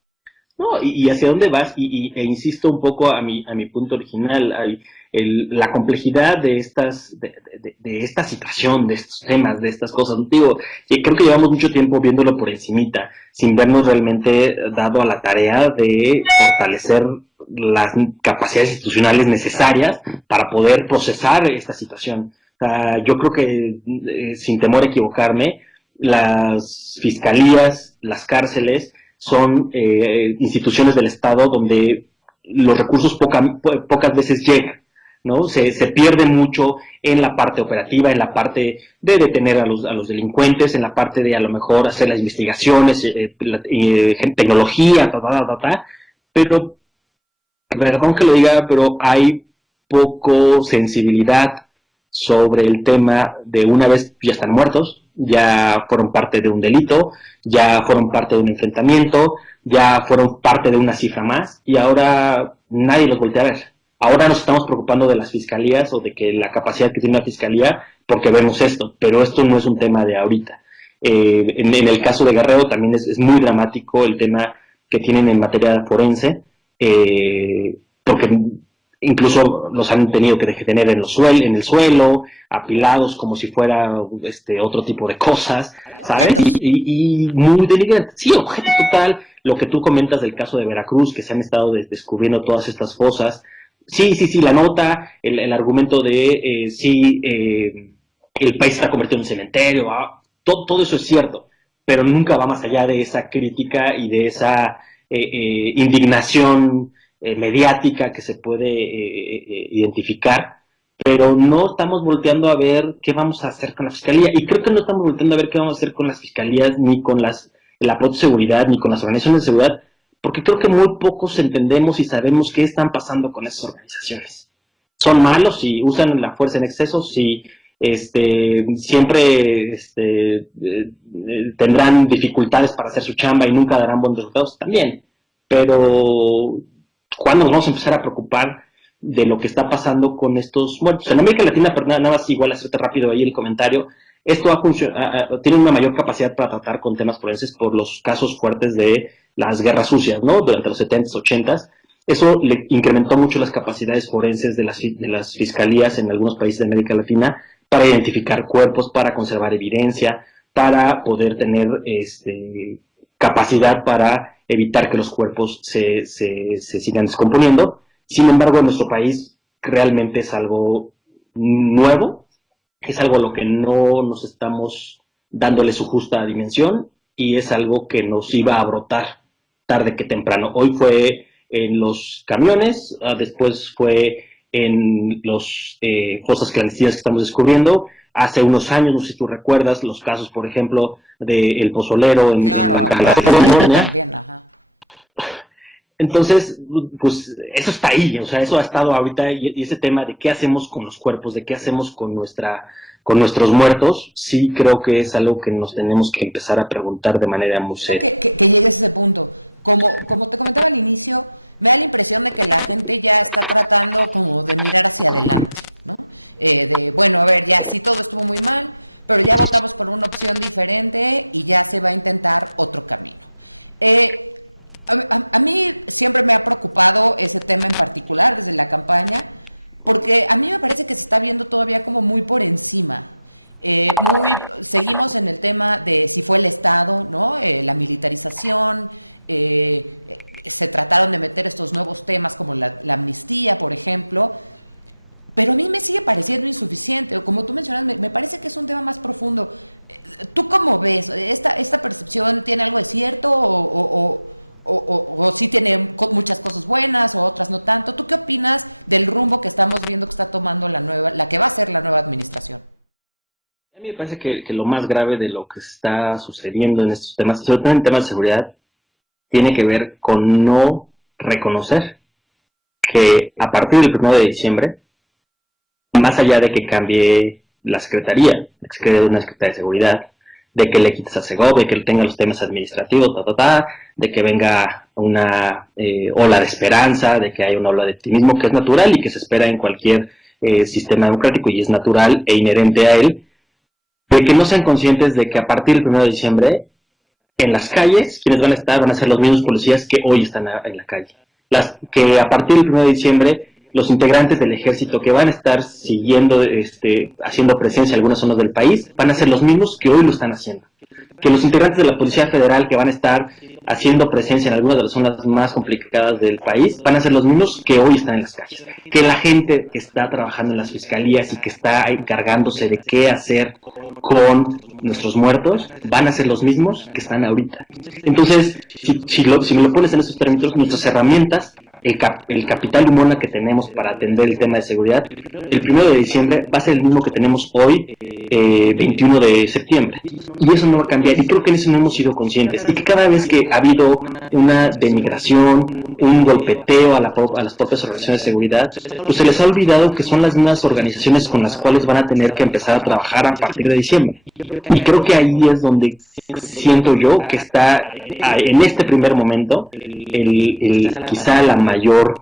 No, y hacia dónde vas, e insisto un poco a mi punto original, la complejidad de de esta situación, de estos temas, de estas cosas. Digo, creo que llevamos mucho tiempo viéndolo por encimita, sin vernos realmente dado a la tarea de fortalecer las capacidades institucionales necesarias para poder procesar esta situación. Yo creo que, sin temor a equivocarme, las fiscalías, las cárceles, son instituciones del Estado donde los recursos pocas veces llegan, ¿no? Se pierde mucho en la parte operativa, en la parte de detener a los delincuentes, en la parte de a lo mejor hacer las investigaciones, tecnología, pero, perdón que lo diga, pero hay poco sensibilidad sobre el tema de una vez ya están muertos, ya fueron parte de un delito, ya fueron parte de un enfrentamiento, ya fueron parte de una cifra más, y ahora nadie los voltea a ver. Ahora nos estamos preocupando de las fiscalías o de que la capacidad que tiene la fiscalía porque vemos esto, pero esto no es un tema de ahorita. En el caso de Guerrero también es muy dramático el tema que tienen en materia forense, porque incluso los han tenido que detener en el suelo, apilados como si fuera otro tipo de cosas, ¿sabes? Y muy deliberante. Sí, objeto total. Lo que tú comentas del caso de Veracruz, que se han estado descubriendo todas estas fosas. Sí, la nota, el argumento de el país está convertido en un cementerio, todo eso es cierto, pero nunca va más allá de esa crítica y de esa indignación mediática que se puede identificar, pero no estamos volteando a ver qué vamos a hacer con la fiscalía, y creo que no estamos volteando a ver qué vamos a hacer con las fiscalías, ni con el apoyo de seguridad, ni con las organizaciones de seguridad, porque creo que muy pocos entendemos y sabemos qué están pasando con esas organizaciones. Son malos y usan la fuerza en exceso, si siempre tendrán dificultades para hacer su chamba y nunca darán buenos resultados también, pero ¿cuándo nos vamos a empezar a preocupar de lo que está pasando con estos muertos? En América Latina, pero nada más igual hacerte rápido ahí el comentario, esto tiene una mayor capacidad para tratar con temas forenses por los casos fuertes de las guerras sucias, ¿no? Durante los 70s, 80s. Eso le incrementó mucho las capacidades forenses de las fiscalías en algunos países de América Latina para identificar cuerpos, para conservar evidencia, para poder tener capacidad para evitar que los cuerpos se sigan descomponiendo. Sin embargo, en nuestro país realmente es algo nuevo, es algo a lo que no nos estamos dándole su justa dimensión, y es algo que nos iba a brotar tarde que temprano. Hoy fue en los camiones, después fue en los fosas clandestinas que estamos descubriendo. Hace unos años, no sé si tú recuerdas, los casos, por ejemplo, del pozolero en California. Entonces, pues eso está ahí, o sea, eso ha estado ahorita, y ese tema de qué hacemos con los cuerpos, de qué hacemos con nuestros muertos, sí creo que es algo que nos tenemos que empezar a preguntar de manera muy seria. Que llegues a ese punto. Como te comentaba al inicio, me da la impresión de que la gente ya está tratando como de mirar hacia adelante, ¿no? Bueno, a ver, ya sí todo estuvo muy mal, pero ya votamos por una opción diferente y ya se va a intentar otro camino. A mí siempre me ha preocupado ese tema en particular desde la campaña, porque a mí me parece que se está viendo todavía como muy por encima. Seguimos en el tema de si fue el Estado, ¿no? La militarización, se trataron de meter estos nuevos temas como la amnistía, por ejemplo, pero a mí me sigue pareciendo insuficiente. Como tú mencionas, me parece que es un tema más profundo. ¿Tú cómo ves? ¿Esta percepción tiene algo de cierto o sí tiene muchas cosas buenas o otras no tanto? ¿Tú qué opinas del rumbo que estamos viendo que está tomando la que va a ser la nueva administración? A mí me parece que lo más grave de lo que está sucediendo en estos temas, sobre todo en temas de seguridad, tiene que ver con no reconocer que a partir del 1 de diciembre, más allá de que cambie la Secretaría, de que se cree una Secretaría de Seguridad, de que le quites a Segovia, que tenga los temas administrativos, de que venga una ola de esperanza, de que haya una ola de optimismo que es natural y que se espera en cualquier sistema democrático y es natural e inherente a él, de que no sean conscientes de que a partir del 1 de diciembre, en las calles, quienes van a ser los mismos policías que hoy están en la calle. Que a partir del 1 de diciembre, los integrantes del ejército que van a estar siguiendo, haciendo presencia en algunas zonas del país, van a ser los mismos que hoy lo están haciendo. Que los integrantes de la Policía Federal que van a estar haciendo presencia en algunas de las zonas más complicadas del país van a ser los mismos que hoy están en las calles. Que la gente que está trabajando en las fiscalías y que está encargándose de qué hacer con nuestros muertos van a ser los mismos que están ahorita. Entonces, si me lo pones en esos términos, nuestras herramientas, el capital humano que tenemos para atender el tema de seguridad, el 1 de diciembre va a ser el mismo que tenemos hoy, 21 de septiembre. Y eso no va a cambiar, y creo que en eso no hemos sido conscientes. Y que cada vez que ha habido una denigración, un golpeteo a las propias organizaciones de seguridad, pues se les ha olvidado que son las mismas organizaciones con las cuales van a tener que empezar a trabajar a partir de diciembre. Y creo que ahí es donde siento yo que está, en este primer momento, quizá la mayor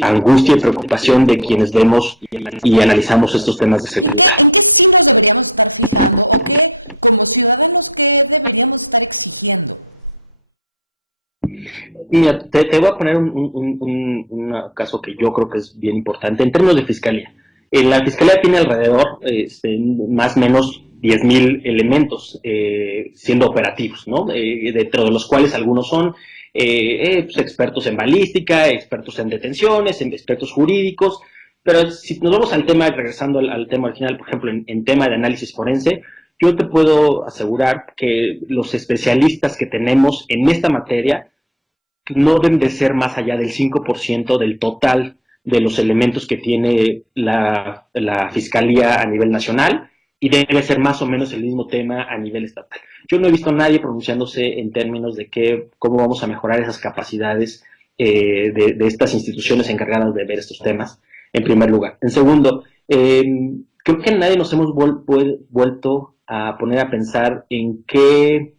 angustia y preocupación de quienes vemos y analizamos estos temas de seguridad. ¿En qué sí nos deberíamos estar fijando o qué, como ciudadanos, qué deberíamos estar exigiendo? Mira, te voy a poner un caso que yo creo que es bien importante en términos de fiscalía. La fiscalía tiene alrededor, más o menos, 10,000 elementos siendo operativos, ¿no? Dentro de los cuales algunos son pues expertos en balística, expertos en detenciones, expertos jurídicos, pero si nos vamos al tema, regresando al tema original, por ejemplo, en tema de análisis forense, yo te puedo asegurar que los especialistas que tenemos en esta materia no deben de ser más allá del 5% del total de los elementos que tiene la Fiscalía a nivel nacional, y debe ser más o menos el mismo tema a nivel estatal. Yo no he visto a nadie pronunciándose en términos de cómo vamos a mejorar esas capacidades de estas instituciones encargadas de ver estos temas, en primer lugar. En segundo, creo que nadie nos hemos vuelto a poner a pensar en qué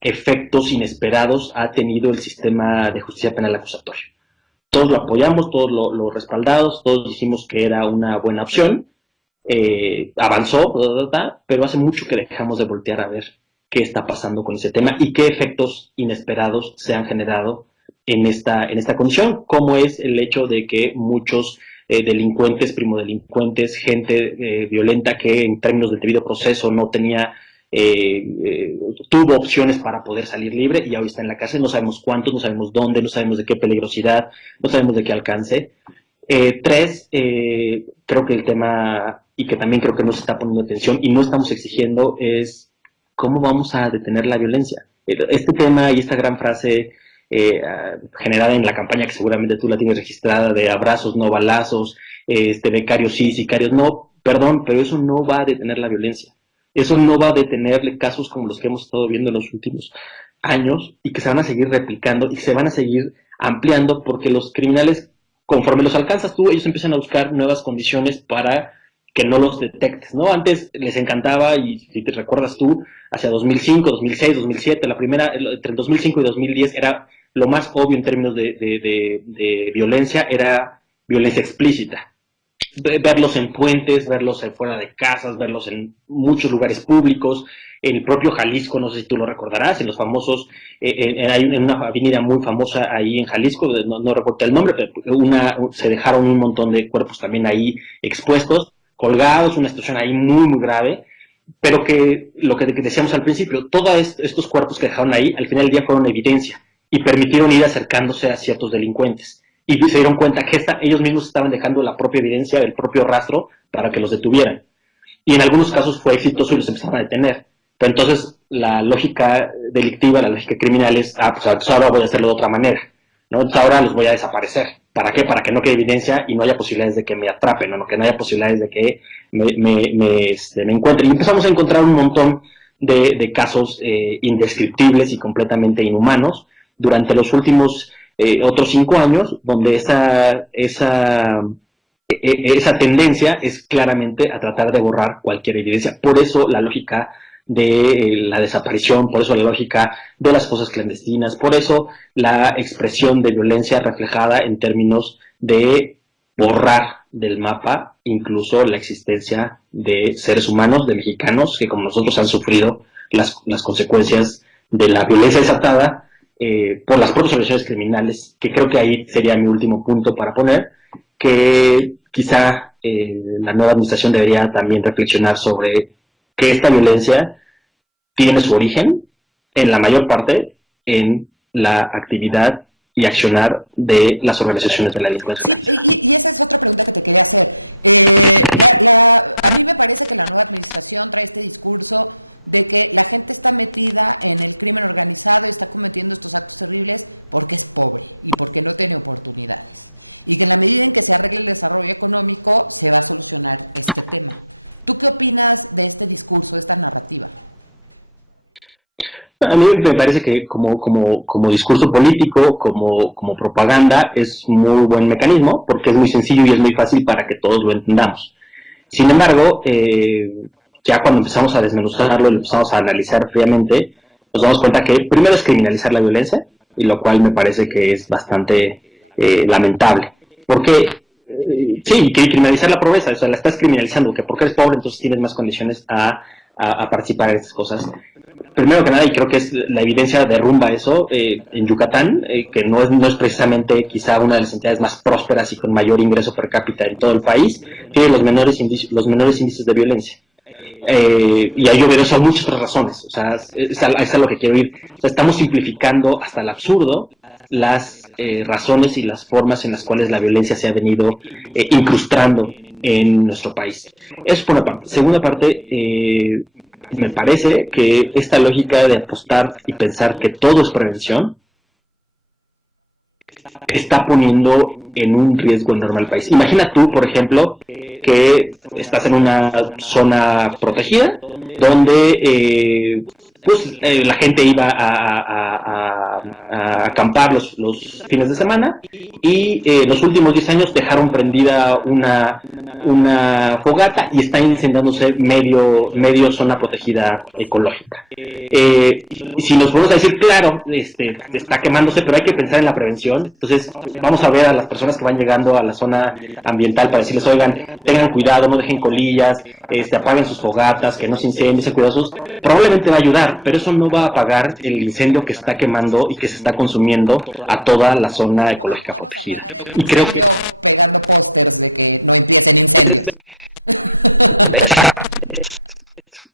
efectos inesperados ha tenido el sistema de justicia penal acusatoria. Todos lo apoyamos, todos lo respaldamos, todos dijimos que era una buena opción, avanzó, pero hace mucho que dejamos de voltear a ver qué está pasando con ese tema y qué efectos inesperados se han generado en esta condición, como es el hecho de que muchos delincuentes, primodelincuentes, gente violenta que en términos del debido proceso no tenía, tuvo opciones para poder salir libre y hoy está en la cárcel. No sabemos cuántos, no sabemos dónde, no sabemos de qué peligrosidad, no sabemos de qué alcance. Tres, creo que el tema, y que también creo que no se está poniendo atención y no estamos exigiendo, es cómo vamos a detener la violencia. Este tema y esta gran frase generada en la campaña, que seguramente tú la tienes registrada, de abrazos, no balazos, becarios sí, sicarios no, perdón, pero eso no va a detener la violencia. Eso no va a detener casos como los que hemos estado viendo en los últimos años y que se van a seguir replicando y que se van a seguir ampliando porque los criminales, conforme los alcanzas tú, ellos empiezan a buscar nuevas condiciones para que no los detectes, ¿no? Antes les encantaba, y si te recuerdas tú, hacia 2005, 2006, 2007, la primera, entre el 2005 y 2010 era lo más obvio en términos de violencia, era violencia explícita. Verlos en puentes, verlos fuera de casas, verlos en muchos lugares públicos, en el propio Jalisco, no sé si tú lo recordarás, en los famosos, hay una avenida muy famosa ahí en Jalisco, no recuerdo el nombre, pero se dejaron un montón de cuerpos también ahí expuestos, colgados, una situación ahí muy, muy grave, pero que lo que decíamos al principio, todos estos cuerpos que dejaron ahí, al final del día fueron evidencia y permitieron ir acercándose a ciertos delincuentes. Y se dieron cuenta que ellos mismos estaban dejando la propia evidencia, el propio rastro, para que los detuvieran. Y en algunos casos fue exitoso y los empezaron a detener. Pero entonces la lógica delictiva, la lógica criminal es, pues ahora voy a hacerlo de otra manera, ¿no? Entonces ahora los voy a desaparecer. ¿Para qué? Para que no quede evidencia y no haya posibilidades de que me atrapen, ¿no? Que no haya posibilidades de que me encuentren. Y empezamos a encontrar un montón de casos indescriptibles y completamente inhumanos durante los últimos otros 5 años, donde esa tendencia es claramente a tratar de borrar cualquier evidencia. Por eso la lógica de la desaparición, por eso la lógica de las fosas clandestinas, por eso la expresión de violencia reflejada en términos de borrar del mapa incluso la existencia de seres humanos, de mexicanos, que como nosotros han sufrido las consecuencias de la violencia desatada por las propias organizaciones criminales, que creo que ahí sería mi último punto para poner, que quizá la nueva administración debería también reflexionar sobre que esta violencia tiene su origen, en la mayor parte, en la actividad y accionar de las organizaciones de la delincuencia. Sí, y esa es otra pregunta que te quería hacer. A mí me parece que la nueva administración trae este discurso de que la gente está metida en el crimen organizado y está cometiendo estos actos terribles porque es pobre y porque no tiene oportunidades. Y que en la medida en que se arregle el desarrollo económico se va a solucionar este tema. ¿Tú qué opinas de este discurso, de esta narrativa? A mí me parece que como discurso político, como propaganda, es muy buen mecanismo, porque es muy sencillo y es muy fácil para que todos lo entendamos. Sin embargo, ya cuando empezamos a desmenuzarlo y lo empezamos a analizar fríamente, nos damos cuenta que primero es criminalizar la violencia, y lo cual me parece que es bastante lamentable. Porque, sí, criminalizar la pobreza, o sea, la estás criminalizando, que porque eres pobre entonces tienes más condiciones a participar en estas cosas. Primero que nada, y creo que es la evidencia derrumba eso, en Yucatán, que no es precisamente quizá una de las entidades más prósperas y con mayor ingreso per cápita en todo el país, tiene los menores índices de violencia. Y ahí obedece a muchas otras razones, o sea, es a lo que quiero ir. O sea, estamos simplificando hasta el absurdo las razones y las formas en las cuales la violencia se ha venido incrustando en nuestro país. Eso por una parte. Segunda parte, me parece que esta lógica de apostar y pensar que todo es prevención está poniendo en un riesgo enorme al país. Imagina tú, por ejemplo, que estás en una zona protegida donde la gente iba a acampar los fines de semana y los últimos 10 años dejaron prendida una fogata y está incendiándose medio zona protegida ecológica. Si nos ponemos a decir, claro, está quemándose, pero hay que pensar en la prevención. Entonces vamos a ver a las personas que van llegando a la zona ambiental para decirles, oigan, tengan cuidado, no dejen colillas, apaguen sus fogatas, que no se incendien, sean cuidadosos. Probablemente va a ayudar, pero eso no va a apagar el incendio que está quemando y que se está consumiendo a toda la zona ecológica protegida. Y creo que pegando pósters de que no empiecen incendios.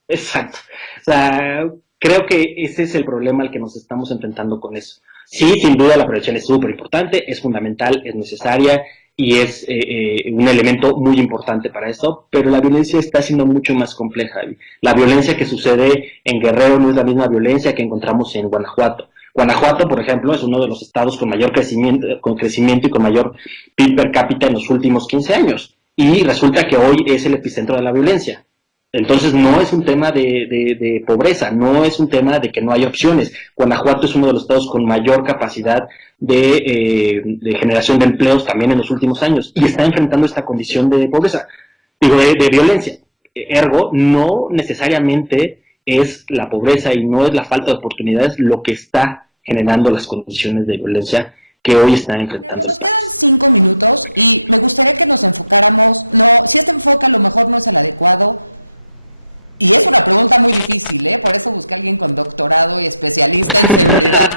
Exacto. O sea, creo que ese es el problema al que nos estamos enfrentando con eso. Sí, sin duda la prevención es súper importante, es fundamental, es necesaria y es un elemento muy importante para esto, pero la violencia está siendo mucho más compleja. La violencia que sucede en Guerrero no es la misma violencia que encontramos en Guanajuato. Guanajuato, por ejemplo, es uno de los estados con mayor crecimiento y con mayor PIB per cápita en los últimos 15 años. Y resulta que hoy es el epicentro de la violencia. Entonces no es un tema de pobreza, no es un tema de que no hay opciones. Guanajuato es uno de los estados con mayor capacidad de generación de empleos también en los últimos años y está enfrentando esta condición de pobreza, de violencia. Ergo, no necesariamente es la pobreza y no es la falta de oportunidades lo que está generando las condiciones de violencia que hoy están enfrentando. Nos quedan 5 minutos y me gustaría que nos enfocáramos, no, si este enfoque a lo mejor no es el adecuado. Y es una pregunta muy difícil, por eso busqué a alguien con doctorado y especialista en seguridad.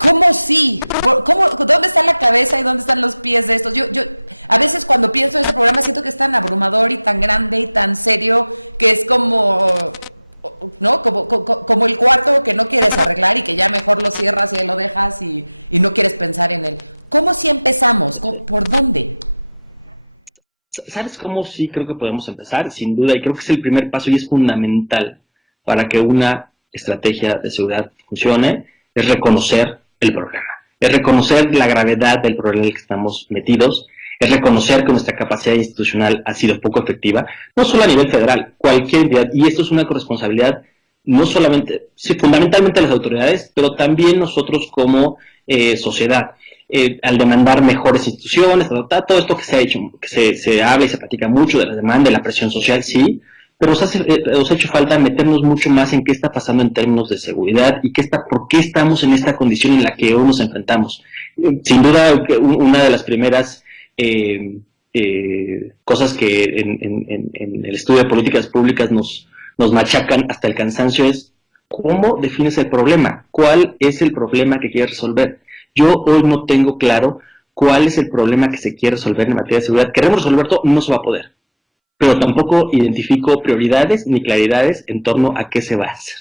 ¿Cómo sí? ¿Dónde está la cabeza y dónde están los pies de estos? Yo a veces cuando pienso en este programa siento que es tan abrumador y tan grande y tan serio que es como, ¿no? Como el cuarto que no quieres arreglar y que ya mejor lo cierras y ahí lo dejas y no quieres pensar en él. ¿Cómo sí empezamos? ¿Por dónde? ¿Sabes cómo sí creo que podemos empezar? Sin duda, y creo que es el primer paso y es fundamental para que una estrategia de seguridad funcione, es reconocer el problema. Es reconocer la gravedad del problema en el que estamos metidos, es reconocer que nuestra capacidad institucional ha sido poco efectiva, no solo a nivel federal, cualquier entidad, y esto es una corresponsabilidad no solamente, sí, fundamentalmente las autoridades, pero también nosotros como sociedad. Al demandar mejores instituciones, todo esto que se ha hecho, que se habla y se platica mucho de la demanda, de la presión social, sí, pero os ha hecho falta meternos mucho más en qué está pasando en términos de seguridad y por qué estamos en esta condición en la que hoy nos enfrentamos. Sin duda, una de las primeras cosas que en el estudio de políticas públicas nos machacan hasta el cansancio es ¿cómo defines el problema? ¿Cuál es el problema que quieres resolver? Yo hoy no tengo claro cuál es el problema que se quiere resolver en materia de seguridad. Queremos resolver todo, no se va a poder. Pero tampoco identifico prioridades ni claridades en torno a qué se va a hacer.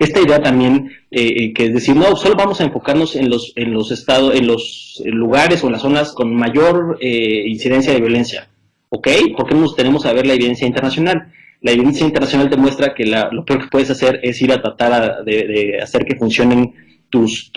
Esta idea también, que es decir, no, solo vamos a enfocarnos en los estados, en los lugares o en las zonas con mayor incidencia de violencia. ¿Ok? ¿Por qué no nos tenemos a ver la evidencia internacional? La evidencia internacional demuestra que lo peor que puedes hacer es ir a tratar de hacer que funcionen tus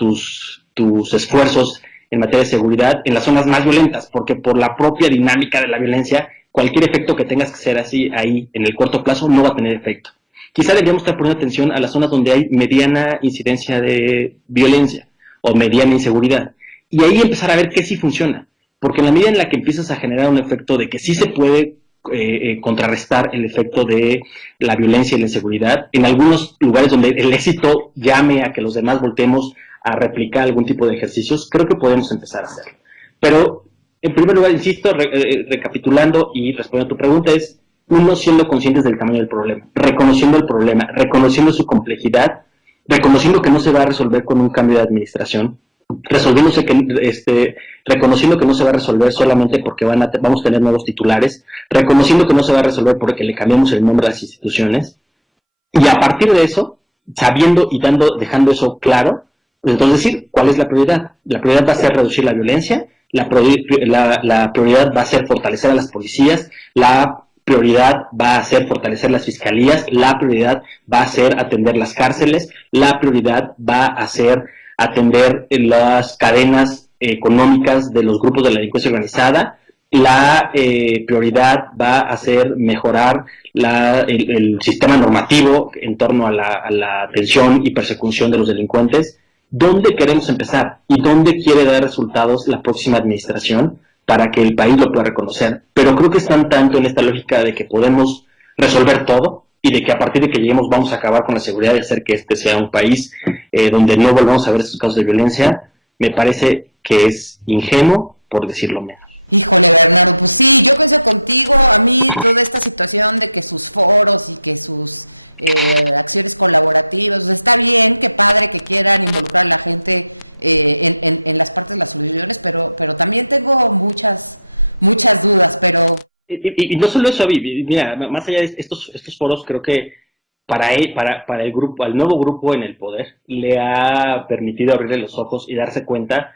esfuerzos en materia de seguridad en las zonas más violentas, porque por la propia dinámica de la violencia, cualquier efecto que tengas que hacer así ahí en el corto plazo no va a tener efecto. Quizá deberíamos estar poniendo atención a las zonas donde hay mediana incidencia de violencia o mediana inseguridad, y ahí empezar a ver qué sí funciona, porque en la medida en la que empiezas a generar un efecto de que sí se puede contrarrestar el efecto de la violencia y la inseguridad, en algunos lugares donde el éxito llame a que los demás voltemos a replicar algún tipo de ejercicios, creo que podemos empezar a hacerlo. Pero, en primer lugar, insisto, recapitulando y respondiendo a tu pregunta, es uno siendo conscientes del tamaño del problema, reconociendo el problema, reconociendo su complejidad, reconociendo que no se va a resolver con un cambio de administración, reconociendo que no se va a resolver solamente porque vamos a tener nuevos titulares, reconociendo que no se va a resolver porque le cambiamos el nombre a las instituciones, y a partir de eso, sabiendo y dejando eso claro, entonces decir cuál es la prioridad. La prioridad va a ser reducir la violencia, la prioridad va a ser fortalecer a las policías, la prioridad va a ser fortalecer las fiscalías, la prioridad va a ser atender las cárceles, la prioridad va a ser atender las cadenas económicas de los grupos de la delincuencia organizada, la prioridad va a ser mejorar el sistema normativo en torno a la atención y persecución de los delincuentes. ¿Dónde queremos empezar? ¿Y dónde quiere dar resultados la próxima administración para que el país lo pueda reconocer? Pero creo que están tanto en esta lógica de que podemos resolver todo y de que a partir de que lleguemos vamos a acabar con la seguridad y hacer que este sea un país donde no volvamos a ver estos casos de violencia, me parece que es ingenuo, por decirlo menos. Híjole, Bernardo, pues sí, yo coincido contigo. A mí toda esta situación de que sus foros y que sus acciones colaborativas, o sea, está bien, qué padre que quieran involucrar a la gente en las partes de las soluciones, pero también tengo muchas dudas, pero... Y no solo eso, mira, más allá de estos foros, creo que para el grupo, al nuevo grupo en el poder, le ha permitido abrirle los ojos y darse cuenta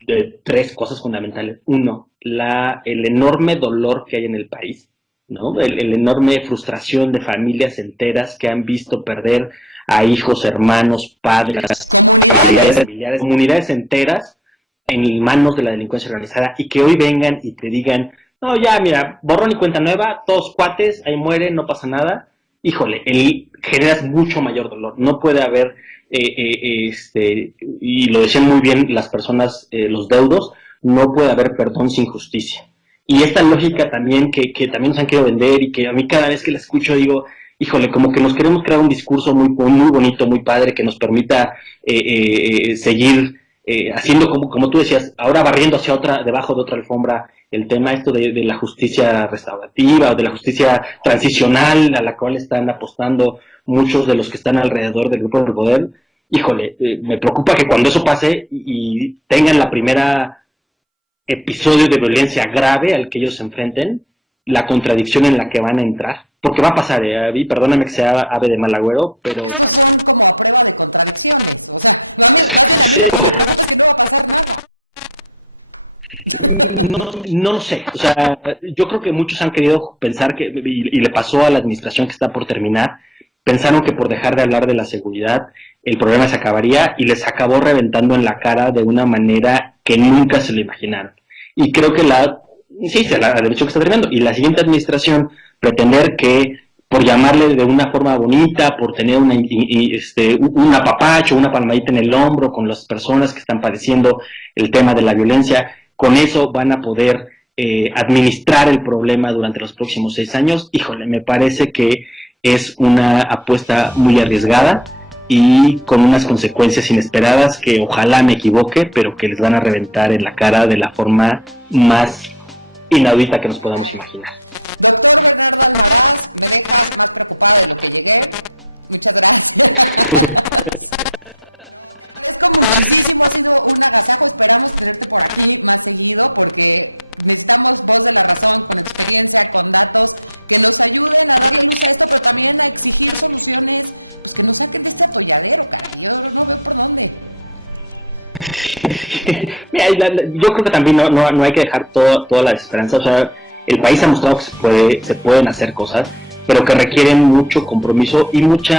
de tres cosas fundamentales. Uno, el enorme dolor que hay en el país, ¿no? El enorme frustración de familias enteras que han visto perder a hijos, hermanos, padres, comunidades enteras en manos de la delincuencia organizada, y que hoy vengan y te digan, no, ya, mira, borrón y cuenta nueva, todos cuates, ahí mueren, no pasa nada. Híjole, generas mucho mayor dolor. No puede haber, y lo decían muy bien las personas, los deudos, no puede haber perdón sin justicia. Y esta lógica también que también nos han querido vender, y que a mí cada vez que la escucho digo, híjole, como que nos queremos crear un discurso muy bonito, muy padre, que nos permita seguir haciendo, como tú decías, ahora barriendo hacia debajo de otra alfombra, el tema esto de la justicia restaurativa o de la justicia transicional a la cual están apostando muchos de los que están alrededor del grupo del poder. Híjole, me preocupa que cuando eso pase y tengan la primera episodio de violencia grave al que ellos se enfrenten, la contradicción en la que van a entrar. Porque va a pasar, perdóname que sea ave de mal agüero, pero... Estos son como a prueba de contradicciones, o sea, más bien a mí lo que me preocupa es que no va a pasar nada. No lo sé, o sea, yo creo que muchos han querido pensar que, y le pasó a la administración que está por terminar, pensaron que por dejar de hablar de la seguridad el problema se acabaría, y les acabó reventando en la cara de una manera que nunca se lo imaginaron. Y creo que la derecho que está terminando, y la siguiente administración pretender que por llamarle de una forma bonita, por tener un apapacho, una palmadita en el hombro con las personas que están padeciendo el tema de la violencia, con eso van a poder administrar el problema durante los próximos 6 años. Híjole, me parece que es una apuesta muy arriesgada y con unas consecuencias inesperadas que ojalá me equivoque, pero que les van a reventar en la cara de la forma más inaudita que nos podamos imaginar. Doctor Bernardo Almaraz, me dejas más preocupada de lo que llegué. Muchas gracias. Te agradezco muchísimo, ha sido un agasajo. Esperamos tenerte por aquí más seguido porque necesitamos voz de la razón, con experiencia, con datos, que nos ayuden a darle luz a esto, pero también a exigir soluciones, pues que nos saquen de este atolladero, caray. Yo no veo por dónde. Mira, yo creo que también no hay que dejar toda la desesperanza. O sea, el país ha mostrado que se pueden hacer cosas, pero que requieren mucho compromiso y mucho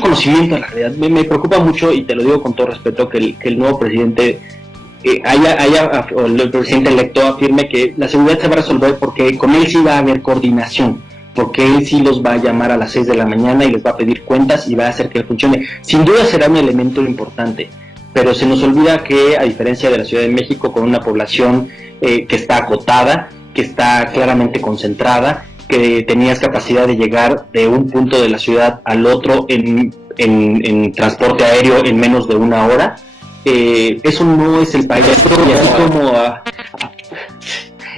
conocimiento en la realidad. Me preocupa mucho, y te lo digo con todo respeto, que el nuevo presidente o el presidente electo afirme que la seguridad se va a resolver porque con él sí va a haber coordinación, porque él sí los va a llamar a las 6 de la mañana y les va a pedir cuentas y va a hacer que funcione. Sin duda será un elemento importante, pero se nos olvida que, a diferencia de la Ciudad de México, con una población que está acotada, que está claramente concentrada, que tenías capacidad de llegar de un punto de la ciudad al otro en transporte aéreo en menos de una hora, eso no es el país.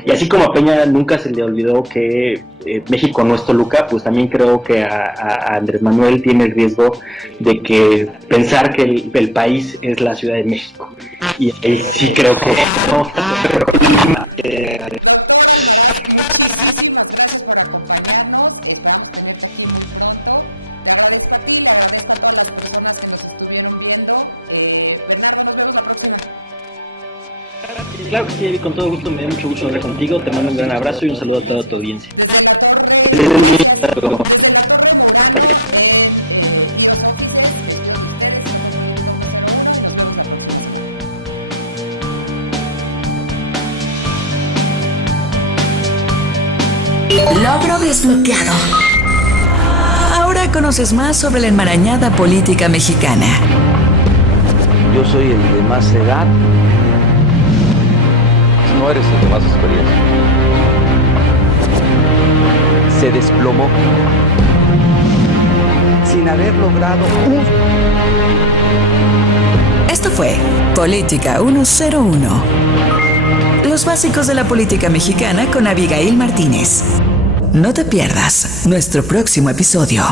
Y así como a Peña nunca se le olvidó que México no es Toluca, pues también creo que a Andrés Manuel tiene el riesgo de que pensar que el país es la Ciudad de México. Y ahí sí creo que no. Doctor Almaraz, muchísimas gracias por acompañarnos. Esperamos tenerte aquí muy pronto. Te agradezco a ti, le agradezco a todas las personas que nos estuvieron viendo. Bernardo, nos vemos la próxima. Claro que sí, con todo gusto, me da mucho gusto hablar contigo. Te mando un gran abrazo y un saludo a toda tu audiencia. Desde la torre, gracias. Desde la torre Murano en IOS Offices, me despido de ustedes. Esto fue Política 101 y nos vemos la próxima semana. Logro desbloqueado. Ahora conoces más sobre la enmarañada política mexicana. Yo soy el de más edad. No eres el de más experiencia. Se desplomó sin haber logrado Esto fue Política 101. Los básicos de la política mexicana con Abigail Martínez. No te pierdas nuestro próximo episodio.